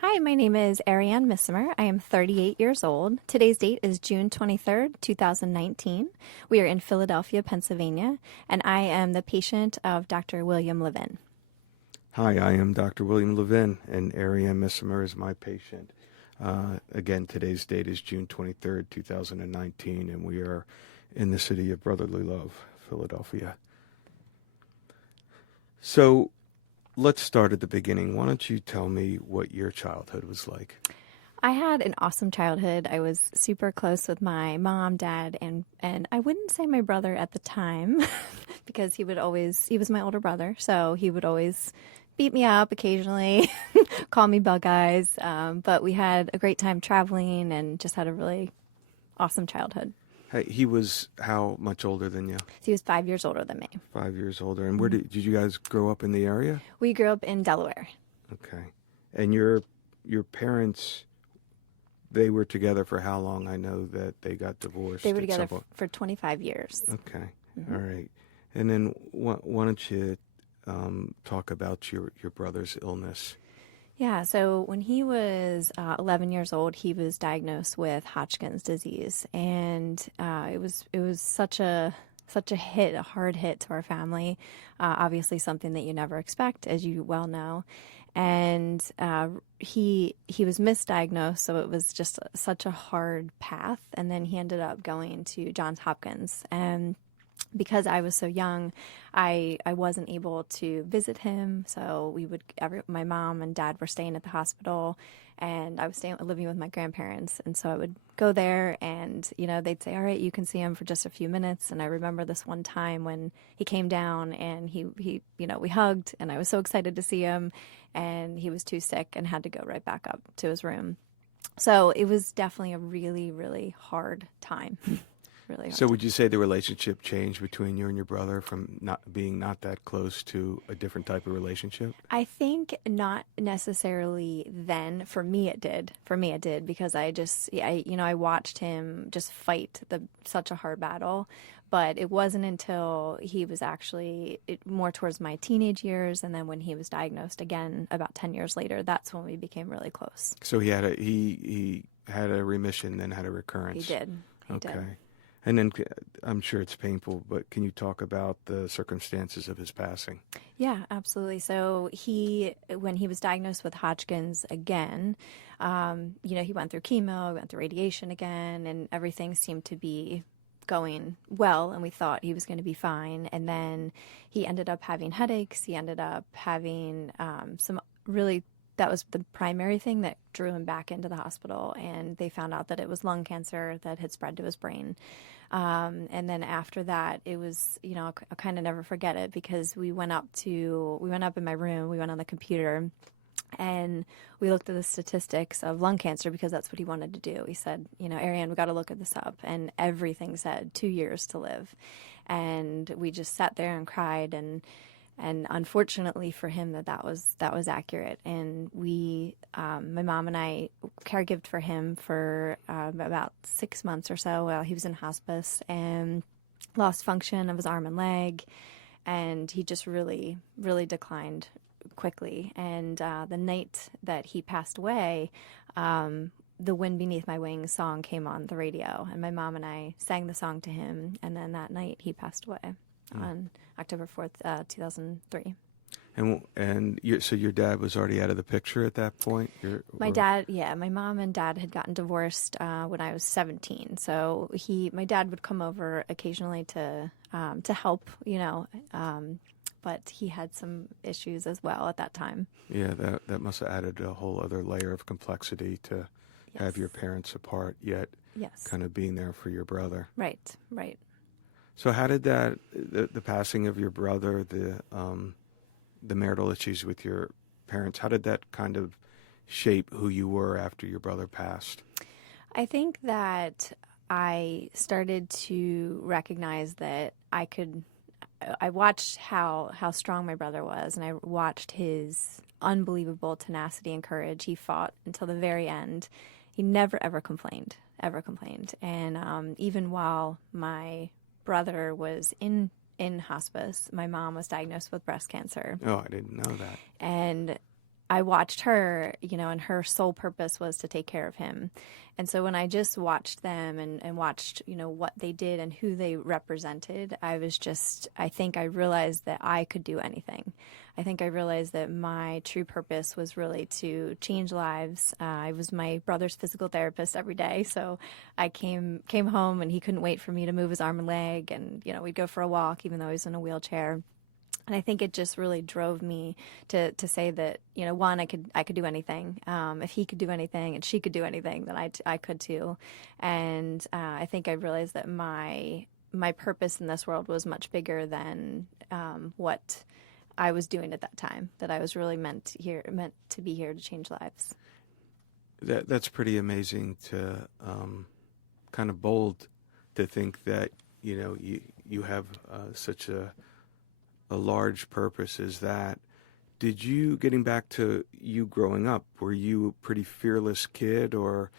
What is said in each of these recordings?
Hi, my name is Arianne Missimer. I am 38 years old. Today's date is June 23rd, 2019. We are in Philadelphia, Pennsylvania, and I am the patient of Dr. William Levin. Hi, I am Dr. William Levin, and Arianne Missimer is my patient. Again, today's date is June 23rd, 2019, and we are in the city of brotherly love, Philadelphia. So let's start at the beginning. Why don't you tell me what your childhood was like? I had an awesome childhood. I was super close with my mom, dad, and I wouldn't say my brother at the time because he was my older brother, so he would always beat me up occasionally, call me bug eyes. But we had a great time traveling and just had a really awesome childhood. Hey, he was how much older than you? So he was 5 years older than me. 5 years older. And where did you guys grow up in the area? We grew up in Delaware. Okay. And your parents, they were together for how long? I know that they got divorced. They were at together some point. for 25 years. Okay. All right. And then why don't you talk about your brother's illness? Yeah, so when he was 11 years old, he was diagnosed with Hodgkin's disease, and it was such a hit, a hard hit to our family. Obviously, something that you never expect, as you well know. And he was misdiagnosed, so it was just such a hard path. And then he ended up going to Johns Hopkins, and because I was so young, I wasn't able to visit him. So my mom and dad were staying at the hospital, and I was living with my grandparents. And so I would go there, and they'd say, "All right, you can see him for just a few minutes." And I remember this one time when he came down, and he we hugged, and I was so excited to see him, and he was too sick and had to go right back up to his room. So it was definitely a really, really hard time. Really hard. So would you say the relationship changed between you and your brother from not that close to a different type of relationship? I think not necessarily then. For me, it did. Because I watched him just fight such a hard battle. But it wasn't until he was actually more towards my teenage years, and then when he was diagnosed again about 10 years later, that's when we became really close. So he had a remission, then had a recurrence. He did. He Okay. did. And then I'm sure it's painful, but can you talk about the circumstances of his passing? Yeah, absolutely. So when he was diagnosed with Hodgkin's again, he went through chemo, went through radiation again, and everything seemed to be going well, and we thought he was going to be fine. And then he ended up having headaches. He ended up having that was the primary thing that drew him back into the hospital, and they found out that it was lung cancer that had spread to his brain. And then after that, it was, I'll kind of never forget it, because we went up in my room, we went on the computer, and we looked at the statistics of lung cancer, because that's what he wanted to do. He said, "Arianne, we got to look at this up." And everything said 2 years to live. And we just sat there and cried, and unfortunately for him, that was accurate. And my mom and I caregived for him for about 6 months or so while he was in hospice, and lost function of his arm and leg, and he just really, really declined quickly. And the night that he passed away, the Wind Beneath My Wings song came on the radio, and my mom and I sang the song to him, and then that night he passed away on October 4th, 2003. So your dad was already out of the picture at that point? My mom and dad had gotten divorced when I was 17. So my dad would come over occasionally to help, but he had some issues as well at that time. Yeah, that must have added a whole other layer of complexity to have your parents apart, yet kind of being there for your brother. Right. So how did the passing of your brother, the marital issues with your parents, how did that kind of shape who you were after your brother passed? I think that I started to recognize that I watched how strong my brother was, and I watched his unbelievable tenacity and courage. He fought until the very end. He never, ever complained. And even while my brother was in hospice, my mom was diagnosed with breast cancer. Oh, I didn't know that. And I watched her, and her sole purpose was to take care of him. And so when I just watched them and watched, what they did and who they represented, I think I realized that I could do anything. I think I realized that my true purpose was really to change lives. I was my brother's physical therapist every day. So I came home and he couldn't wait for me to move his arm and leg. And, we'd go for a walk, even though he was in a wheelchair. And I think it just really drove me to say that, one, I could do anything. If he could do anything and she could do anything, then I could too. And I think I realized that my purpose in this world was much bigger than what I was doing at that time. That I was really meant to be here to change lives. That's pretty amazing to kind of bold to think that you have such a large purpose as that. Did you, getting back to you growing up, were you a pretty fearless kid, or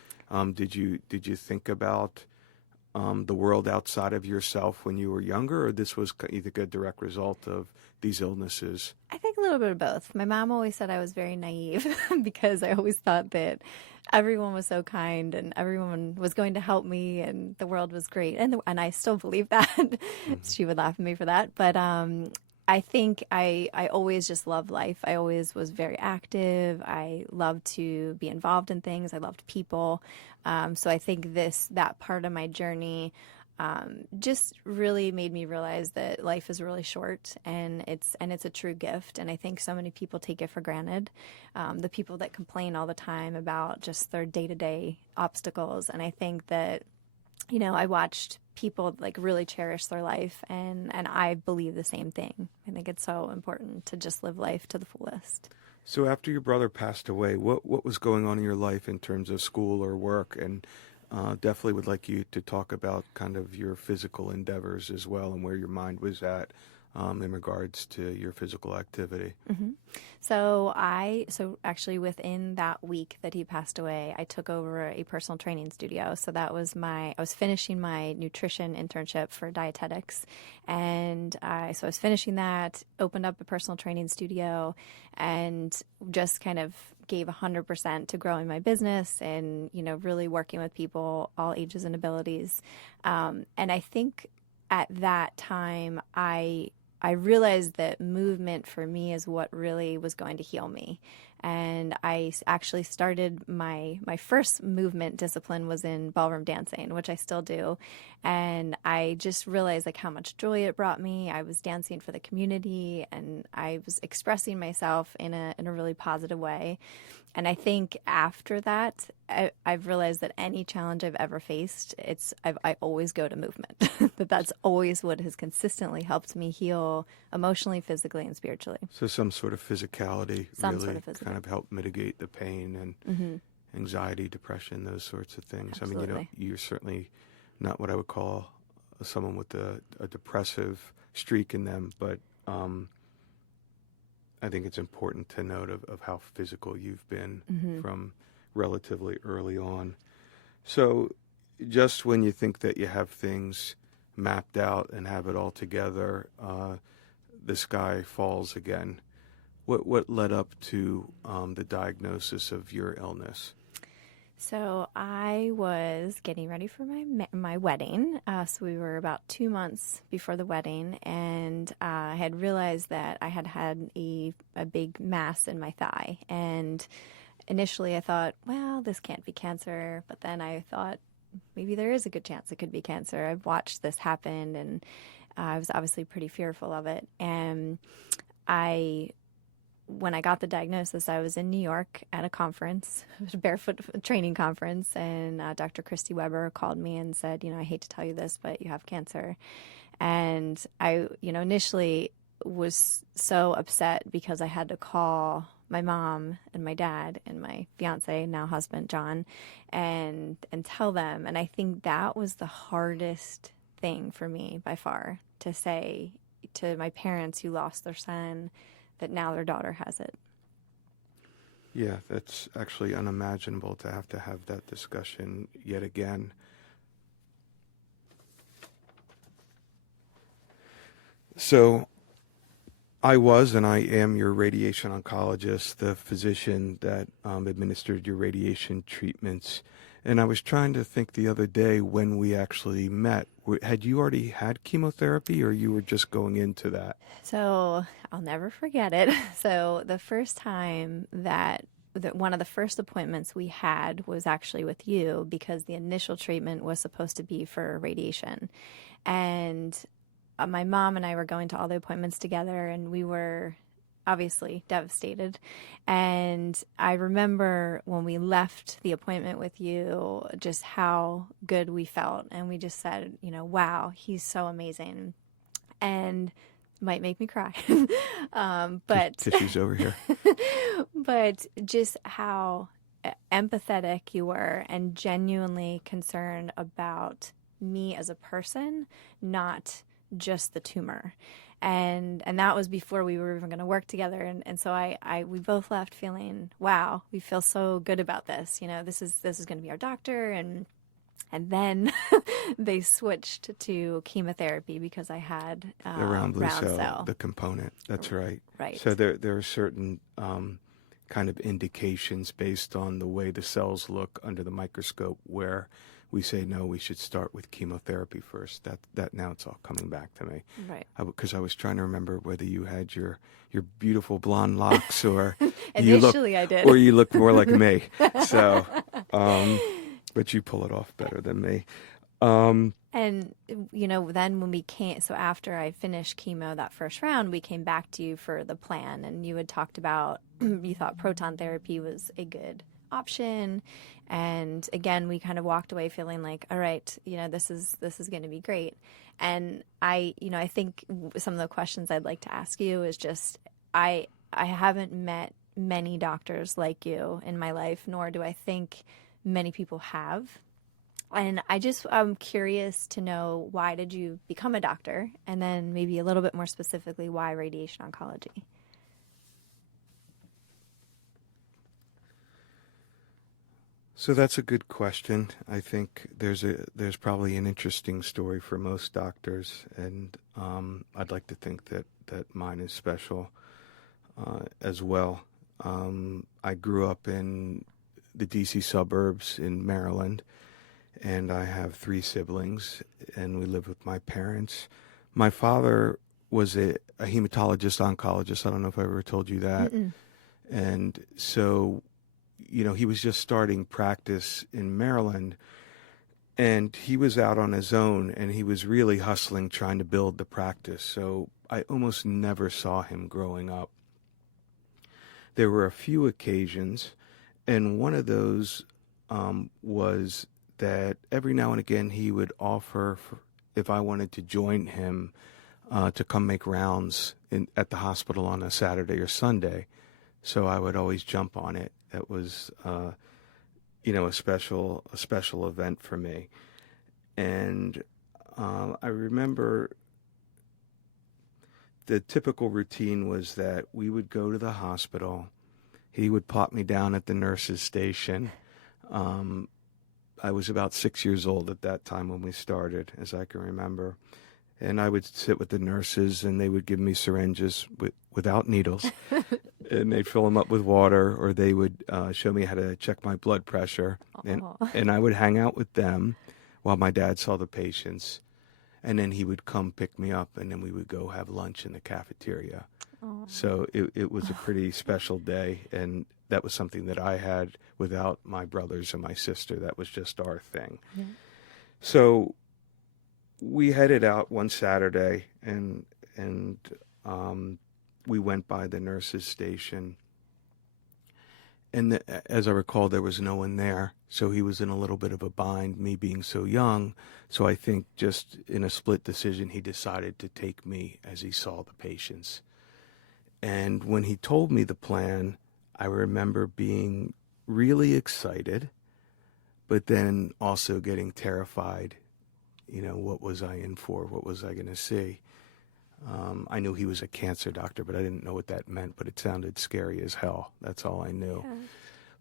did you think about the world outside of yourself when you were younger, or this was either a direct result of these illnesses? I think a little bit of both. My mom always said I was very naive because I always thought that everyone was so kind and everyone was going to help me and the world was great. And I still believe that. Mm-hmm. She would laugh at me for that. But I think I always just loved life. I always was very active. I loved to be involved in things. I loved people. So I think that part of my journey just really made me realize that life is really short and it's a true gift. And I think so many people take it for granted. The people that complain all the time about just their day-to-day obstacles. And I think that I watched people like really cherish their life, and I believe the same thing. I think it's so important to just live life to the fullest. So after your brother passed away, what was going on in your life in terms of school or work? And definitely would like you to talk about kind of your physical endeavors as well and where your mind was at in regards to your physical activity. Mm-hmm. So actually within that week that he passed away, I took over a personal training studio. So I was finishing my nutrition internship for dietetics. And I was finishing that, opened up a personal training studio, and just kind of gave 100% to growing my business and, really working with people, all ages and abilities. And I think at that time, I realized that movement for me is what really was going to heal me. And I actually started my first movement discipline was in ballroom dancing, which I still do. And I just realized like how much joy it brought me. I was dancing for the community and I was expressing myself in a really positive way. And I think after that, I've realized that any challenge I've ever faced, I always go to movement. That's always what has consistently helped me heal emotionally, physically, and spiritually. So some sort of physicality really kind of help mitigate the pain and anxiety, depression, those sorts of things. Absolutely. I mean, you're certainly not what I would call someone with a depressive streak in them, but I think it's important to note of how physical you've been from relatively early on. So just when you think that you have things mapped out and have it all together, the sky falls again. What led up to the diagnosis of your illness? So I was getting ready for my wedding. So we were about 2 months before the wedding, and I had realized that I had a big mass in my thigh. And initially I thought, well, this can't be cancer. But then I thought, maybe there is a good chance it could be cancer. I've watched this happen, and I was obviously pretty fearful of it. And when I got the diagnosis, I was in New York at a conference, a barefoot training conference, and Dr. Christy Weber called me and said, I hate to tell you this, but you have cancer. And I, initially was so upset because I had to call my mom and my dad and my fiance, now husband, John, and tell them. And I think that was the hardest thing for me by far, to say to my parents who lost their son that now their daughter has it. Yeah, that's actually unimaginable to have that discussion yet again. So I was, and I am your radiation oncologist, the physician that administered your radiation treatments. And I was trying to think the other day when we actually met. Had you already had chemotherapy, or you were just going into that? So I'll never forget it. So the first time that one of the first appointments we had was actually with you because the initial treatment was supposed to be for radiation. And my mom and I were going to all the appointments together, and we were obviously devastated. And I remember when we left the appointment with you, just how good we felt. And we just said, wow, he's so amazing. And might make me cry. But Tissues over here. but just how empathetic you were and genuinely concerned about me as a person, not just the tumor. And that was before we were even going to work together. And so we both left feeling, wow, we feel so good about this. This is going to be our doctor. And then they switched to chemotherapy because I had The round blue round cell, the component. That's right. Right. So there are certain kind of indications based on the way the cells look under the microscope where we say, no, we should start with chemotherapy first. That now it's all coming back to me. Right. Because I was trying to remember whether you had your beautiful blonde locks or Initially I did. or you look more like me. So, but you pull it off better than me. And, then so after I finished chemo that first round, we came back to you for the plan, and you had talked about, you thought proton therapy was a good option. And again, we kind of walked away feeling like, all right, this is going to be great. And I think some of the questions I'd like to ask you is just, I haven't met many doctors like you in my life, nor do I think many people have. And I'm curious to know, why did you become a doctor? And then maybe a little bit more specifically, why radiation oncology? So that's a good question. I think there's probably an interesting story for most doctors, and I'd like to think that mine is special as well. I grew up in the D.C. suburbs in Maryland, and I have 3 siblings, and we live with my parents. My father was a hematologist oncologist. I don't know if I ever told you that. Mm-mm. And so, he was just starting practice in Maryland, and he was out on his own, and he was really hustling, trying to build the practice. So I almost never saw him growing up. There were a few occasions, and one of those was that every now and again he would offer if I wanted to join him to come make rounds at the hospital on a Saturday or Sunday. So I would always jump on it. That was, a special event for me. And I remember the typical routine was that we would go to the hospital. He would plop me down at the nurse's station. I was about 6 years old at that time when we started, as I can remember. And I would sit with the nurses, and they would give me syringes without needles. And they'd fill them up with water, or they would show me how to check my blood pressure. And I would hang out with them while my dad saw the patients. And then he would come pick me up, and then we would go have lunch in the cafeteria. Aww. So it was a pretty special day, and that was something that I had without my brothers and my sister. That was just our thing. Yeah. So we headed out one Saturday, and we went by the nurse's station. And as I recall, there was no one there, so he was in a little bit of a bind, me being so young. So I think just in a split decision, he decided to take me as he saw the patients. And when he told me the plan, I remember being really excited, but then also getting terrified. What was I in for? What was I going to see? I knew he was a cancer doctor, but I didn't know what that meant, but it sounded scary as hell. That's all I knew. Yeah.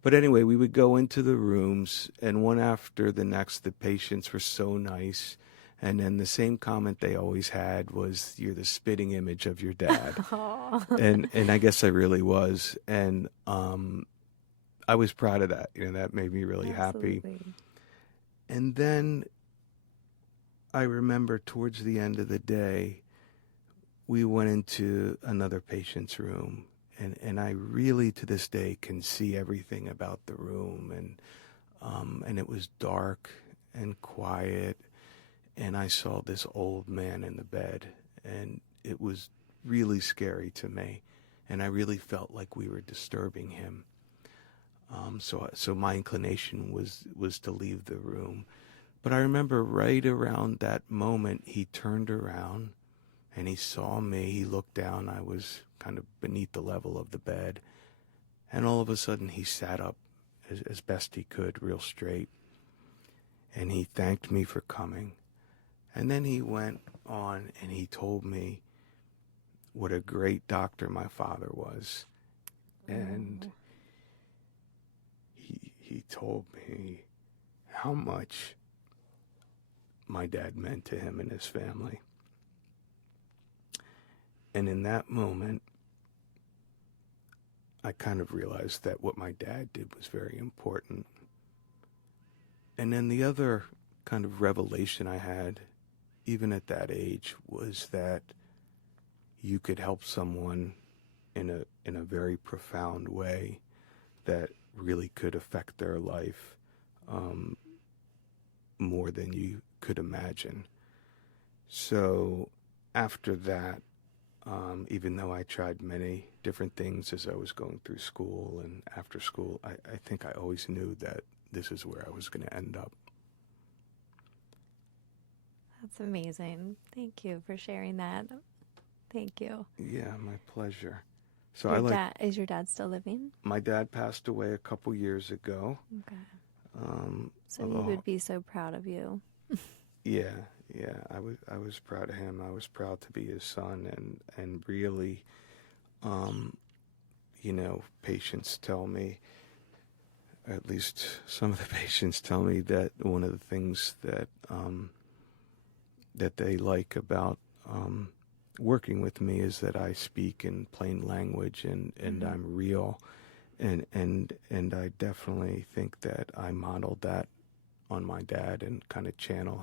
But anyway, we would go into the rooms, and one after the next, the patients were so nice, And then the same comment they always had was, "You're the spitting image of your dad." Aw. And I guess I really was. And I was proud of that. That made me really happy. Absolutely. And then I remember towards the end of the day, we went into another patient's room. And I really, to this day, can see everything about the room. And it was dark and quiet. And I saw this old man in the bed. And it was really scary to me. And I really felt like we were disturbing him. So my inclination was to leave the room. But I remember right around that moment, he turned around and he saw me. He looked down. I was kind of beneath the level of the bed. And all of a sudden, he sat up as best he could, real straight. And he thanked me for coming. And then he went on and he told me what a great doctor my father was. And he told me how much my dad meant to him and his family. And in that moment, I kind of realized that what my dad did was very important. And then the other kind of revelation I had, even at that age, was that you could help someone in a very profound way that really could affect their life more than you could imagine. So after that, even though I tried many different things as I was going through school and after school, I think I always knew that this is where I was going to end up. That's amazing. Thank you for sharing that. Thank you. Yeah, my pleasure. So Is your dad still living? My dad passed away a couple years ago. Okay. So he would be so proud of you. Yeah. I was proud of him. I was proud to be his son, and really, patients tell me, at least some of the patients tell me, that one of the things that that they like about working with me is that I speak in plain language and I'm real, and I definitely think that I modeled that on my dad and kind of channel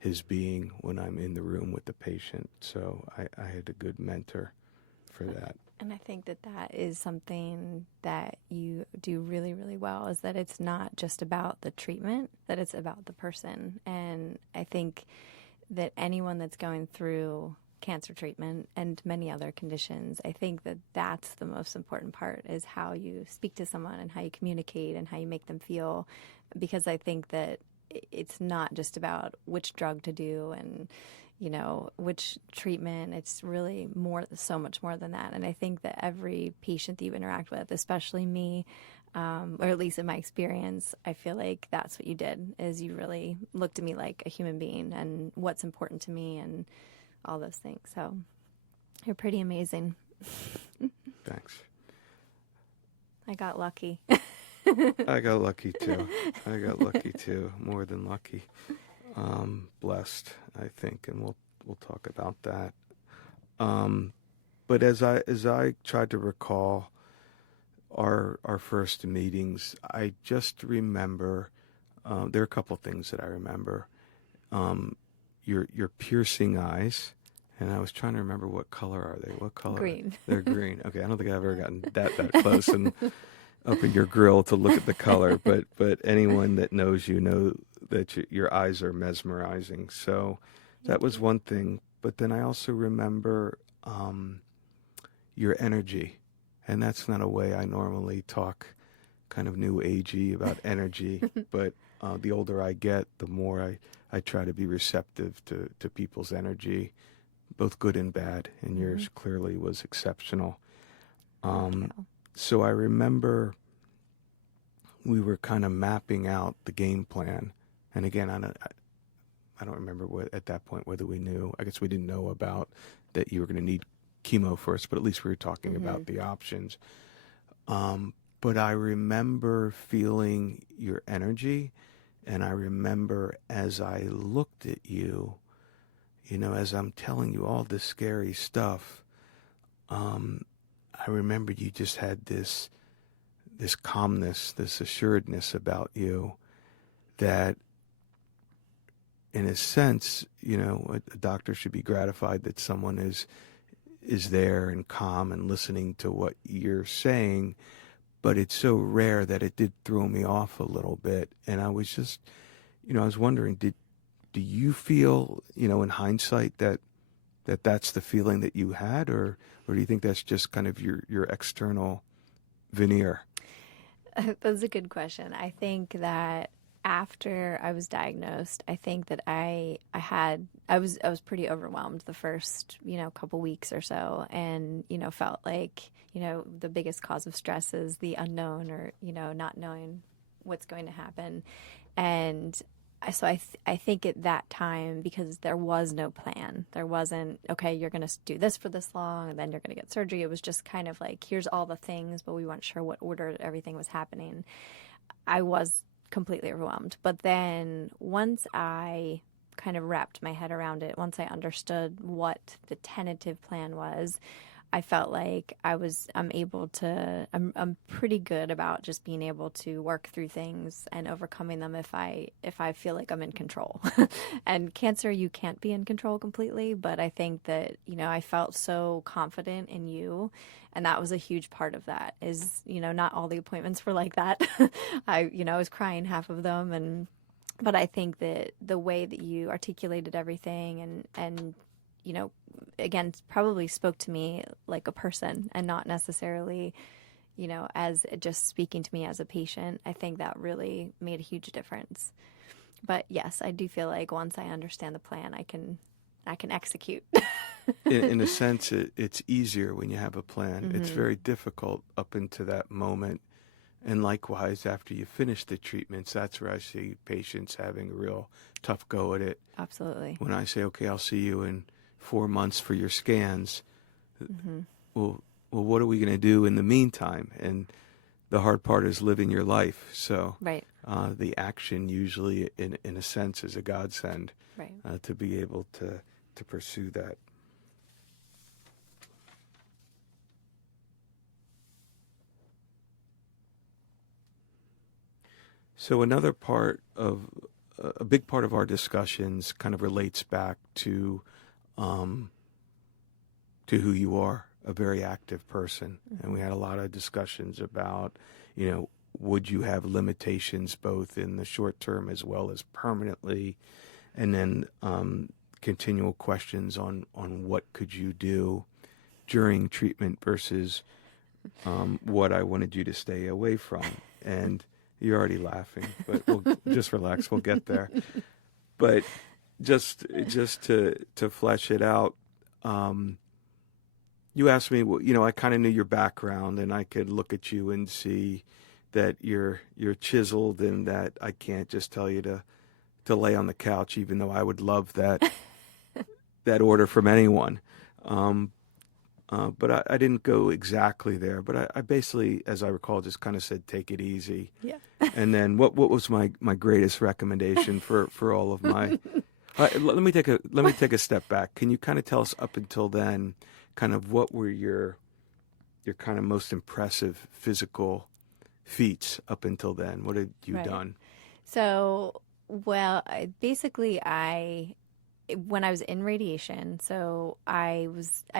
his being when I'm in the room with the patient. So I had a good mentor for that. And I think that is something that you do really, really well, is that it's not just about the treatment, that it's about the person. And I think that anyone that's going through cancer treatment and many other conditions, I think that that's the most important part, is how you speak to someone and how you communicate and how you make them feel. Because I think that it's not just about which drug to do and, which treatment. It's really so much more than that. And I think that every patient that you interact with, especially me, or at least in my experience, I feel like that's what you did, is you really looked at me like a human being and what's important to me and all those things. So you're pretty amazing. Thanks. I got lucky. I got lucky too. More than lucky. Blessed, I think, and we'll talk about that. But as I tried to recall our first meetings, I just remember there are a couple things that I remember. Your piercing eyes, and I was trying to remember what color are they? What color? Green. They're green. Okay, I don't think I've ever gotten that close and up in your grill to look at the color, but anyone that knows you know that your eyes are mesmerizing. So that was one thing. But then I also remember your energy, and that's not a way I normally talk kind of new agey about energy, but the older I get, the more I try to be receptive to people's energy, both good and bad, and yours clearly was exceptional. So I remember we were kind of mapping out the game plan. And again, I don't remember at that point whether we knew. I guess we didn't know about that you were going to need chemo first, but at least we were talking about the options. But I remember feeling your energy And I remember as I looked at you, as I'm telling you all this scary stuff, I remember you just had this calmness, this assuredness about you that, in a sense, a doctor should be gratified that someone is there and calm and listening to what you're saying. But it's so rare that it did throw me off a little bit. And I was just, I was wondering, do you feel, in hindsight that's the feeling that you had, or do you think that's just kind of your external veneer? That's a good question. I think that after I was diagnosed, I think that I was pretty overwhelmed the first, couple weeks or so, and, felt like, the biggest cause of stress is the unknown, or, not knowing what's going to happen. And I think at that time, because there was no plan, there wasn't, okay, you're going to do this for this long and then you're going to get surgery. It was just kind of like, here's all the things, but we weren't sure what order everything was happening. I was completely overwhelmed. But then once I kind of wrapped my head around it, once I understood what the tentative plan was, I felt like I'm pretty good about just being able to work through things and overcoming them if I feel like I'm in control. And cancer, you can't be in control completely, but I think that, I felt so confident in you, and that was a huge part of that. Is, not all the appointments were like that. I was crying half of them, but I think that the way that you articulated everything and again, probably spoke to me like a person and not necessarily, as just speaking to me as a patient. I think that really made a huge difference. But yes, I do feel like once I understand the plan, I can execute. In a sense, it's easier when you have a plan. Mm-hmm. It's very difficult up into that moment. And likewise, after you finish the treatments, that's where I see patients having a real tough go at it. Absolutely. When I say, okay, I'll see you in 4 months for your scans. Mm-hmm. Well, what are we going to do in the meantime? And the hard part is living your life. So Right. The action usually, in a sense, is a godsend. Right. To be able to pursue that. So another part of a big part of our discussions kind of relates back to who you are, a very active person. Mm-hmm. And we had a lot of discussions about, would you have limitations both in the short term as well as permanently, and then continual questions on what could you do during treatment versus what I wanted you to stay away from. And you're already laughing, but we'll just relax. We'll get there. But just to flesh it out, you asked me, I kind of knew your background, and I could look at you and see that you're chiseled, and that I can't just tell you to lay on the couch, even though I would love that order from anyone. But I didn't go exactly there. But I basically, as I recall, just kind of said, take it easy. Yeah. And then what was my greatest recommendation for all of my? Let me take a step back. Can you kind of tell us up until then, kind of what were your kind of most impressive physical feats up until then? What had you Right. done? So, well, when I was in radiation, so I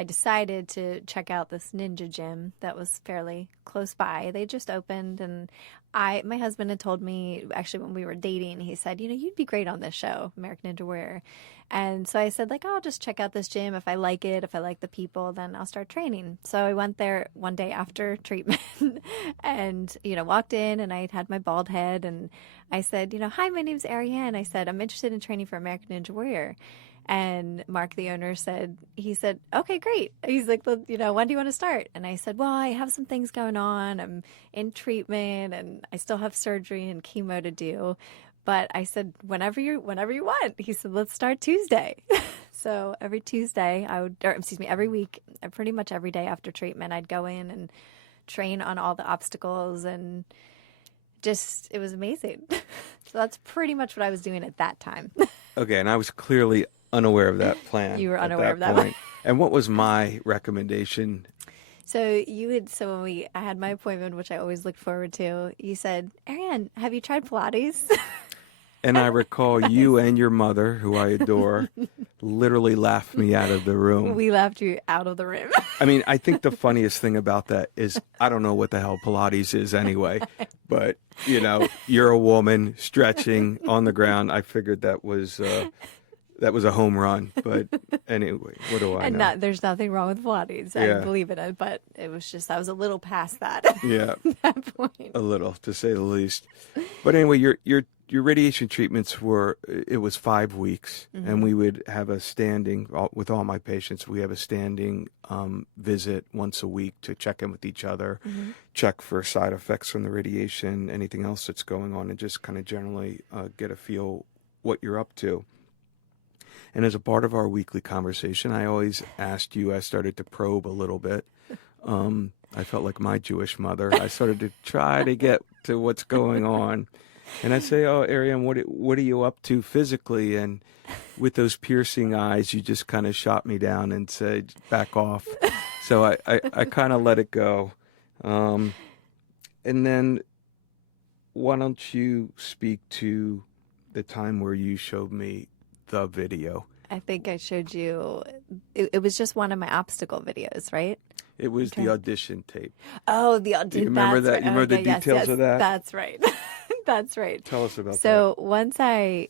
decided to check out this ninja gym that was fairly close by. They just opened, and my husband had told me, actually when we were dating, he said, you'd be great on this show, American Ninja Warrior. And so I said, like, I'll just check out this gym. If I like it, if I like the people, then I'll start training. So I went there one day after treatment and, walked in, and I had my bald head, and I said, hi, my name's Arianne. I said, I'm interested in training for American Ninja Warrior. And Mark, the owner, said, okay, great. He's like, well, when do you want to start? And I said, well, I have some things going on. I'm in treatment, and I still have surgery and chemo to do. But I said, whenever you want. He said, let's start Tuesday. So every Tuesday every week, pretty much every day after treatment, I'd go in and train on all the obstacles and it was amazing. So that's pretty much what I was doing at that time. Okay, and I was clearly unaware of that plan You were at unaware of that that. point. And what was my recommendation? So when I had my appointment, which I always looked forward to, you said, Arianne, have you tried Pilates? And I recall you and your mother, who I adore, literally laughed me out of the room. We laughed you out of the room. I mean, I think the funniest thing about that is I don't know what the hell Pilates is anyway, but you're a woman stretching on the ground. I figured that was a home run. But anyway, what do I know? There's nothing wrong with Pilates. Yeah. I believe in it, but it was just I was a little past that Yeah, at that point. a little, to say the least. But anyway, your radiation treatments it was 5 weeks, and we would have a standing, with all my patients, we have a standing visit once a week to check in with each other, check for side effects from the radiation, anything else that's going on, and just kind of generally get a feel what you're up to. And as a part of our weekly conversation, I always asked you, I started to probe a little bit. I felt like my Jewish mother. I started to try to get to what's going on. And I say, "Oh, Arianne, what are you up to physically?" And with those piercing eyes, you just kind of shot me down and said, "Back off." So I kind of let it go. And then why don't you speak to the time where you showed me the video? I think I showed you. It was just one of my obstacle videos, right? It was the audition tape. Oh, the Do audition. you remember That's that? right. You remember the yes, details of that? That's right. That's right. Tell us about that. So once I'd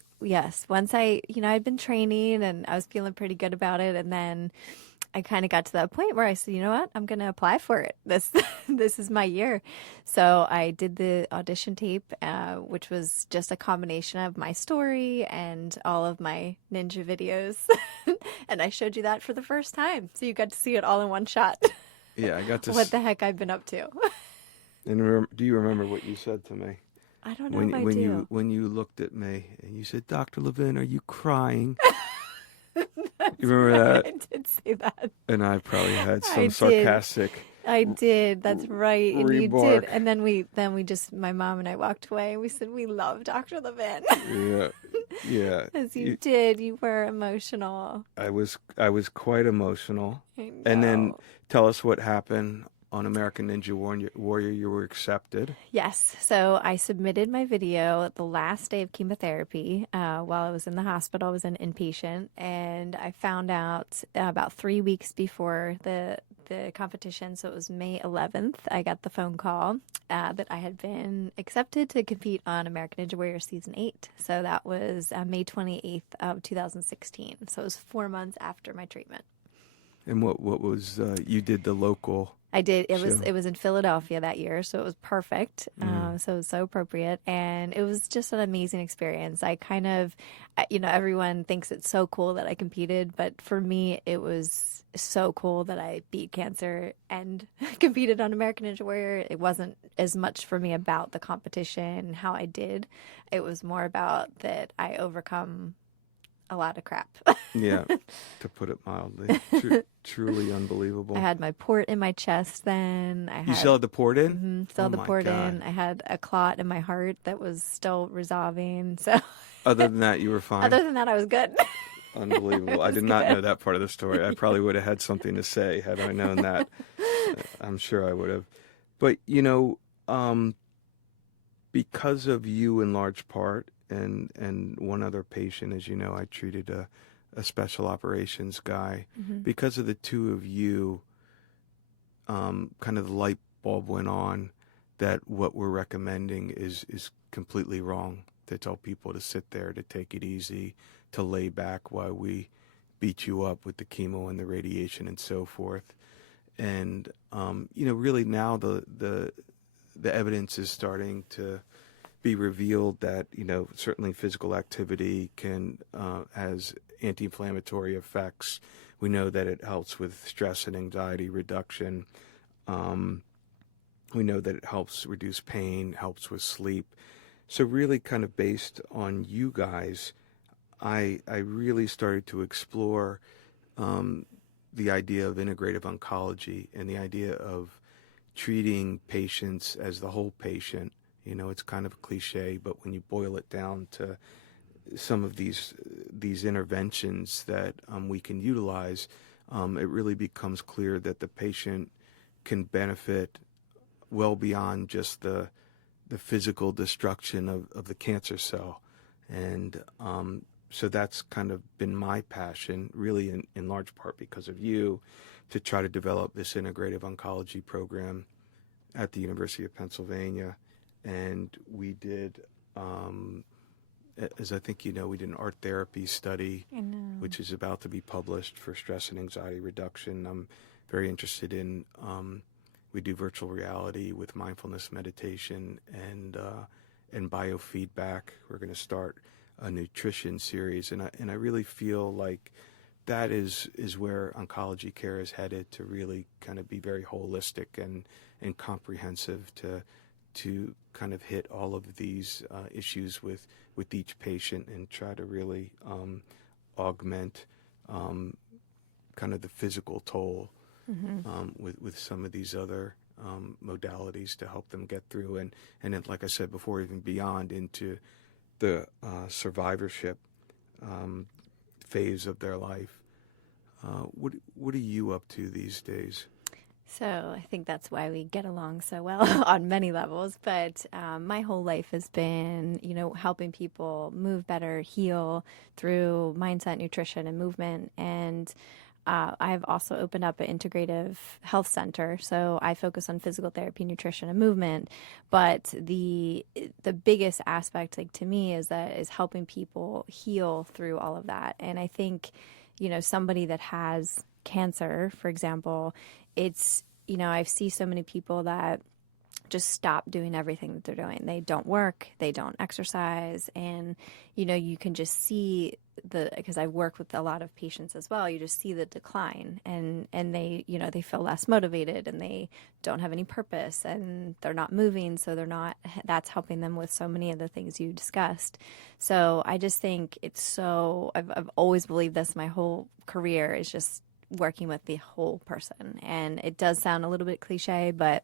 been training and I was feeling pretty good about it, and then I kind of got to that point where I said, you know what, I'm going to apply for it. This is my year. So I did the audition tape, which was just a combination of my story and all of my ninja videos. And I showed you that for the first time. So you got to see it all in one shot. Yeah, I got to. What the heck I've been up to. And do you remember what you said to me? I don't know if I do. When you looked at me and you said, "Dr. Levin, are you crying?" You remember that? I did say that. And I probably had I some did. sarcastic. I did. That's right. And you remark. did. And then we just, my mom and I walked away and we said, we love Dr. Levin. Yeah, yeah. As you did. You were emotional. I was quite emotional. I know. And then tell us what happened on American Ninja Warrior. You were accepted. Yes. So I submitted my video the last day of chemotherapy while I was in the hospital. I was an inpatient, and I found out about 3 weeks before the competition. So it was May 11th. I got the phone call that I had been accepted to compete on American Ninja Warrior Season 8. So that was May 28th of 2016. So it was 4 months after my treatment. And what was you did the local? I did. It show. was in Philadelphia that year, so it was perfect. So it was so appropriate, and it was just an amazing experience. I kind of, everyone thinks it's so cool that I competed, but for me, it was so cool that I beat cancer and competed on American Ninja Warrior. It wasn't as much for me about the competition and how I did. It was more about that I overcome a lot of crap. Yeah, to put it mildly. Truly unbelievable. I had my port in my chest then. You still had the port in? Still Oh the my port God. in. I had a clot in my heart that was still resolving. So Other than that, you were fine? other than that, I was good. Unbelievable. I did not know that part of the story. I probably would have had something to say had I known that. I'm sure I would have. But, because of you in large part and one other patient, as you know, I treated a special operations guy. Because of the two of you, kind of the light bulb went on that what we're recommending is completely wrong. To tell people to sit there, to take it easy, to lay back while we beat you up with the chemo and the radiation and so forth. And really now the evidence is starting to be revealed that certainly physical activity has anti-inflammatory effects. We know that it helps with stress and anxiety reduction. We know that it helps reduce pain, helps with sleep. So really kind of based on you guys, I really started to explore the idea of integrative oncology and the idea of treating patients as the whole patient, You know, it's kind of a cliche, but when you boil it down to some of these interventions that we can utilize, it really becomes clear that the patient can benefit well beyond just the physical destruction of the cancer cell. And so that's kind of been my passion, really in large part because of you, to try to develop this integrative oncology program at the University of Pennsylvania. And we did, as I think you know, we did an art therapy study, I know. which is about to be published for stress and anxiety reduction. I'm very interested in, we do virtual reality with mindfulness meditation and biofeedback. We're going to start a nutrition series, and I really feel like that is where oncology care is headed, to really kind of be very holistic and comprehensive, to kind of hit all of these issues with each patient and try to really augment kind of the physical toll with some of these other modalities to help them get through, and then, like I said before, even beyond into the survivorship phase of their life. What are you up to these days? So I think that's why we get along so well on many levels. But my whole life has been, helping people move better, heal through mindset, nutrition, and movement. And I've also opened up an integrative health center. So I focus on physical therapy, nutrition, and movement. But the biggest aspect, like to me, is helping people heal through all of that. And I think, somebody that has cancer, for example, it's, I see so many people that just stop doing everything that they're doing. They don't work, they don't exercise, and, you can just see because I work with a lot of patients as well, you just see the decline, and they, they feel less motivated, and they don't have any purpose, and they're not moving, so that's helping them with so many of the things you discussed. So I just think I've always believed this my whole career, is just working with the whole person. And it does sound a little bit cliche, but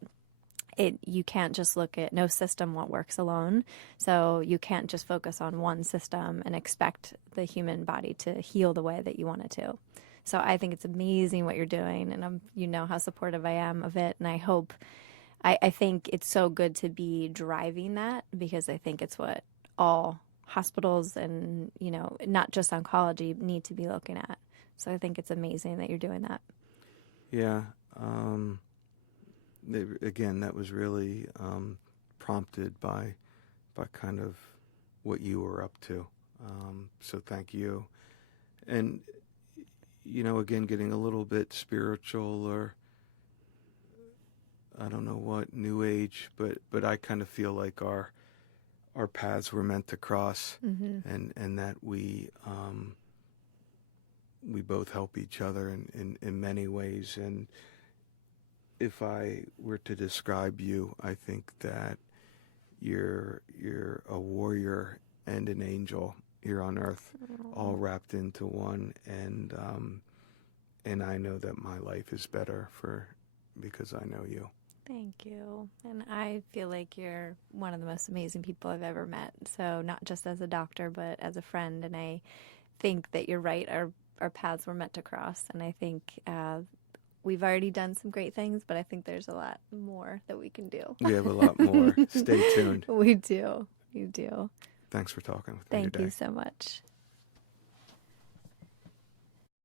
you can't just look at, no system what works alone. So you can't just focus on one system and expect the human body to heal the way that you want it to. So I think it's amazing what you're doing, and you know how supportive I am of it. And I think it's so good to be driving that, because I think it's what all hospitals and, not just oncology need to be looking at. So I think it's amazing that you're doing that. Yeah. Again, that was really prompted by kind of what you were up to. So thank you. And, again, getting a little bit spiritual, or I don't know what, new age, but I kind of feel like our paths were meant to cross, and that we both help each other in many ways. And if I were to describe you, I think that you're a warrior and an angel here on earth, all wrapped into one. And I know that my life is better because I know you. Thank you. And I feel like you're one of the most amazing people I've ever met. So not just as a doctor, but as a friend. And I think that you're right. Our paths were meant to cross. And I think we've already done some great things, but I think there's a lot more that we can do. We have a lot more. Stay tuned. We do. You do. Thanks for talking with me Thank today. you so much.